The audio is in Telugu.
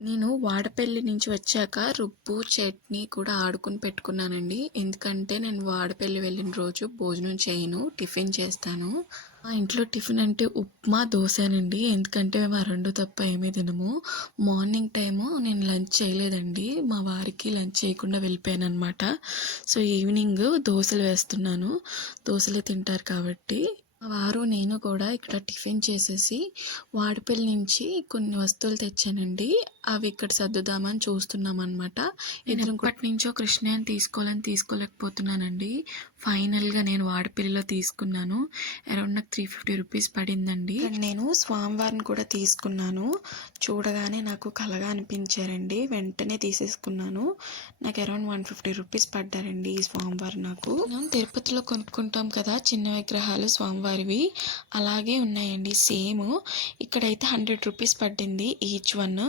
నేను వాడపల్లి నుంచి వచ్చాక రుబ్బు, చట్నీ కూడా ఆడుకుని పెట్టుకున్నానండి. ఎందుకంటే నేను వాడపల్లి వెళ్ళిన రోజు భోజనం చేయను, టిఫిన్ చేస్తాను. మా ఇంట్లో టిఫిన్ అంటే ఉప్మా, దోసేనండి. ఎందుకంటే మేము ఆ 2 తప్ప ఏమీ తినము. మార్నింగ్ టైము నేను లంచ్ చేయలేదండి. మా వారికి లంచ్ చేయకుండా వెళ్ళిపోయాననమాట. సో, ఈవినింగ్ దోసలు వేస్తున్నాను. దోసలే తింటారు కాబట్టి. మా వారు, నేను కూడా ఇక్కడ టిఫిన్ చేసేసి వాడపల్లి నుంచి కొన్ని వస్తువులు తెచ్చానండి. అవి ఇక్కడ సర్దుదామని చూస్తున్నామన్నమాట. నేను ఎప్పటినుంచో కృష్ణయ్యని తీసుకోలేకపోతున్నానండి. ఫైనల్‌గా నేను వాడపల్లిలో తీసుకున్నాను. అరౌండ్ నాకు 350 రూపీస్ పడిందండి. ఇక్కడ నేను స్వామివారిని కూడా తీసుకున్నాను. చూడగానే నాకు కలగా అనిపించారండి. వెంటనే తీసేసుకున్నాను. నాకు అరౌండ్ 150 రూపీస్ పడ్డారండి ఈ స్వామివారు నాకు. మనం తిరుపతిలో కొనుక్కుంటాం కదా చిన్న విగ్రహాలు స్వామివారివి, అలాగే ఉన్నాయండి సేమ్. ఇక్కడైతే 100 రూపీస్ పడింది ఈచ్ వన్.